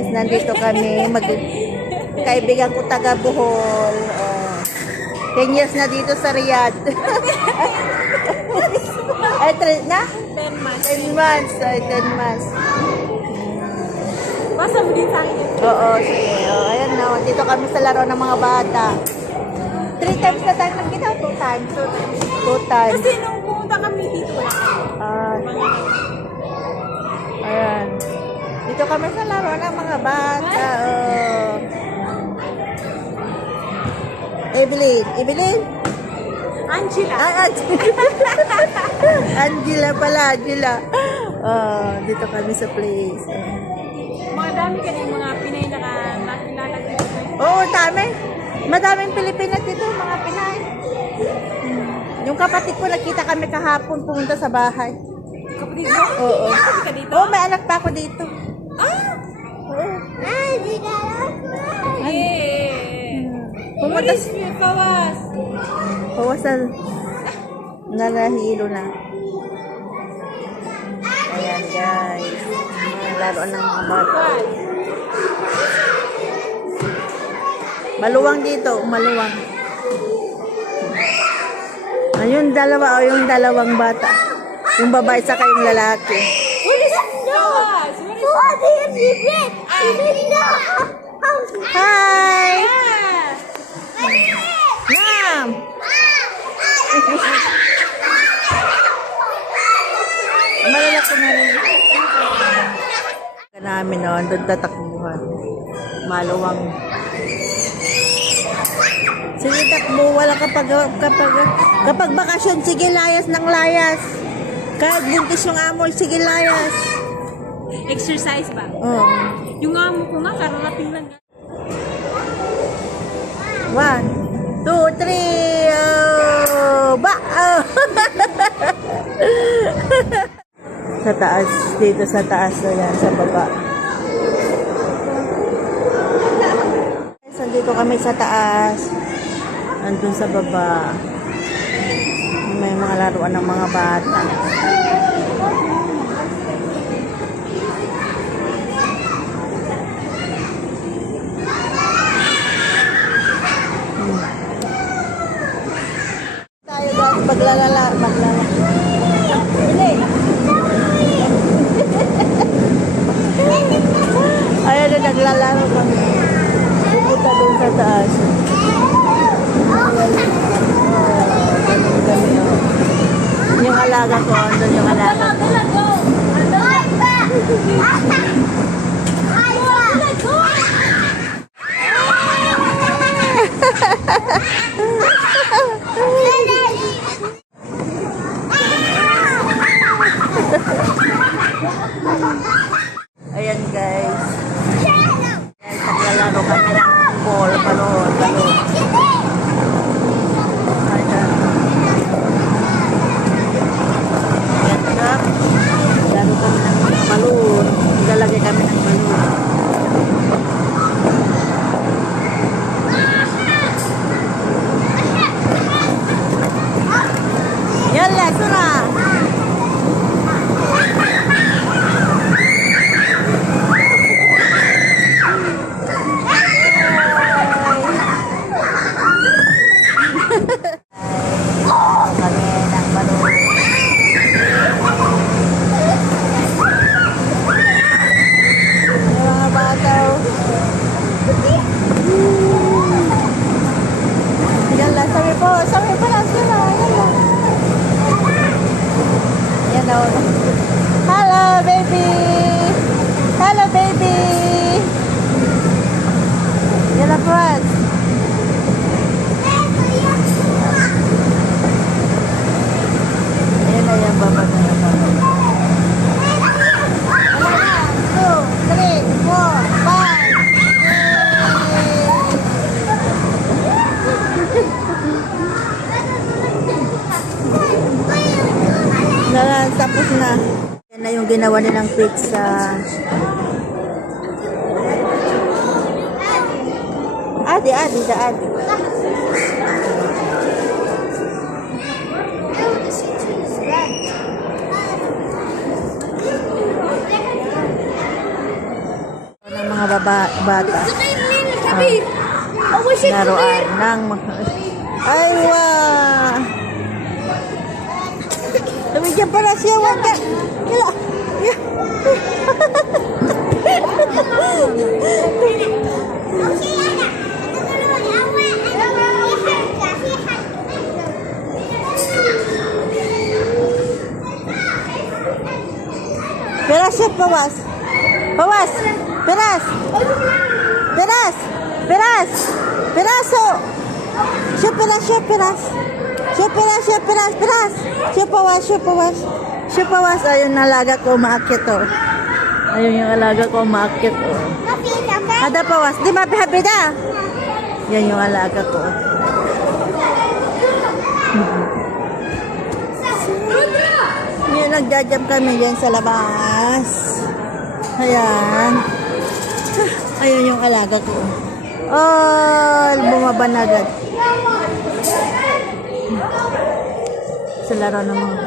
guys, nandito kami. Kaibigan ko taga Bohol. 10 years na dito sa Riyadh. Ay, 10 months. 10 months. Ay, 10 months. Basta mo din sa akin. Oo, sige. Ayan na. Dito kami sa laro ng mga bata. 3 times na tayo nagkita. 2 times. 2 times. Kasi nung pumunta kami dito, Ayan. Dito kami sa laro ng mga bata. Evelyn? Angela. Angela pala, Angela. Dito kami sa place. Mga dami ka din mga Pinay nakilala dito. Oo, dami. Madaming Pilipinas dito, mga Pinay. Yung kapatid ko, nakita kami kahapon pumunta sa bahay. Kapatid mo? Oo. Kapatid ka dito? Oo, may anak pa ako dito. Oo. Pumunta Pumunta sa kawas. Pawasan. Nalahilo na. Ayan guys. Mga laruan ng mga bata. Maluwang dito. Maluwang. Ayun, yung dalawang bata. Yung babae saka yung lalaki. What is kawas? Hi! Ma'am! Malalaki na rin. Namin noon, doon tatakbuhan. Maluwang. Sige, takbo. Wala kapag bakasyon, sige, layas ng layas. Kahit buntis yung amoy, sige, layas. Exercise ba? Oo. Yung amo ko nga, kararating lang. 1, 2, 3. Ba! Sa taas. Dito sa taas na yan. Sa baba. Dito kami sa taas. Nandun sa baba. May mga laruan ng mga bata. Tayo guys, maglalala. Ayan na, naglalaro kami. Pupunta doon sa taas. Yung alaga ko, andun yung alaga ko. Ayan guys. Naglalaro kami ng ball, balon. Ayan. Ganda. Laro kami ng balon. Ilalagay kami ng balon. Yalla, sura. Sabi po lang sila. Yan o. Hello, baby. Hello, baby. Yan na po. Ayan na yung baba na yung baba. 1, 2, 3, 4, 5. Tapos na. Yan na yung ginawa nilang pizza. Adi. ng mga mga bata. Laruan ng mga... Ay, wow! Tumigyan pala siya, wag ka! Yala! Peras siya, pawas! Pawas! Peras! Peras! Peras! Peraso! Siya peras, siya peras! Siya peras, siya peras, peras! Siya pawas, siya pawas! Siya pawas! Ayun, alaga ko umaakit, oh. Ayun yung alaga ko umaakit, oh. Ada pawas. Di mapi-happy na. Yan yung alaga ko. Ngayon nagja-jump kami yan sa labas. Ayan. Ayun yung alaga ko. Oh, bumaba na agad. Sa laro ng mga.